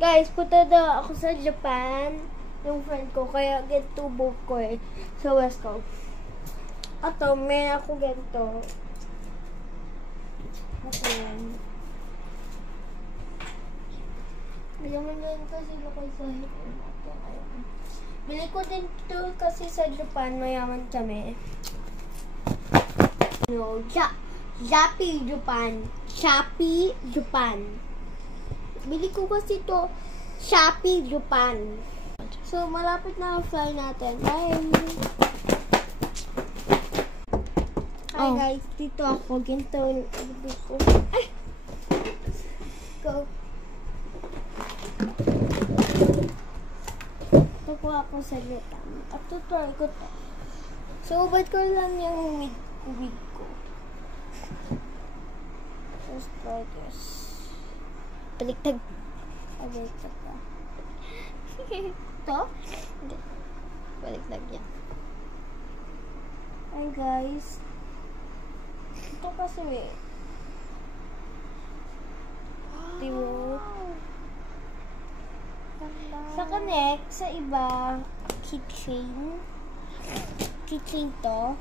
Guys, punta na ako sa Japan. Yung friend ko, kaya get to book ko eh. Sa West Coast. Ato, may ako ganito. Ayan. Bigyan mo na kasi lokal sa hipon. Bili ko din to kasi sa Japan, mayaman kami. No, Shopee Japan. Shopee Japan. Bili ko kasi to Shopee Japan. So, malapit na ang fly natin. Bye! Hi guys, dito ako. Ginto yung ko. Ay! Go. Ito po ako sa Japan. At tutuloy ko to. So, ubad ko lang yung wig ko. Let's try this. Baliktag. Baliktag ka. Ito? Hindi. Baliktag yan. Hi guys. Ito kasi eh. Wow. Sa connect, sa iba, keychain. Keychain to.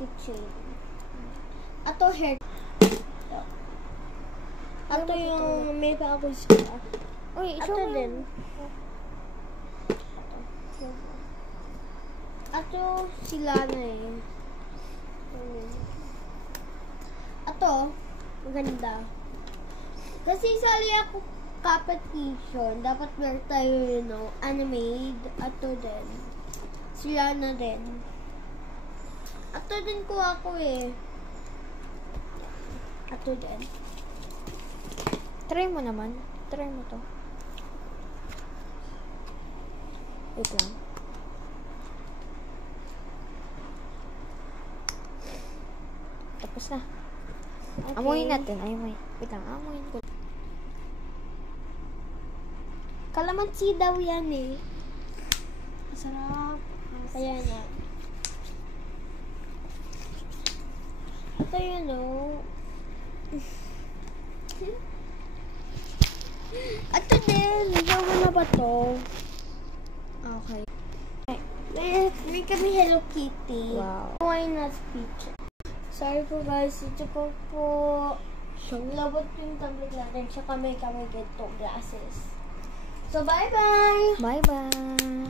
Keychain. Ato hair. Ato yung may pa ako siya. Uy, ito din. Ato sila na eh. Ato, maganda. Kasi sali ako competition, dapat meron tayo, you know, anime. Ato din. Sila na din. Ato din ko ako eh. Ato din. Try mo naman. Try mo to. Wait lang. Tapos na. Okay. Amuhin natin. Ay, wait lang. Amuhin ko. Kalamansi daw yan eh. Masarap. Kaya na. Ito yun o. Ito din. Gawa na ba to? Okay. May kami Hello Kitty. Wow. Why not speech? Sorry po guys. Ito po. Labot yung tablet natin. Tsaka may kami ganito glasses. So bye-bye! Bye-bye!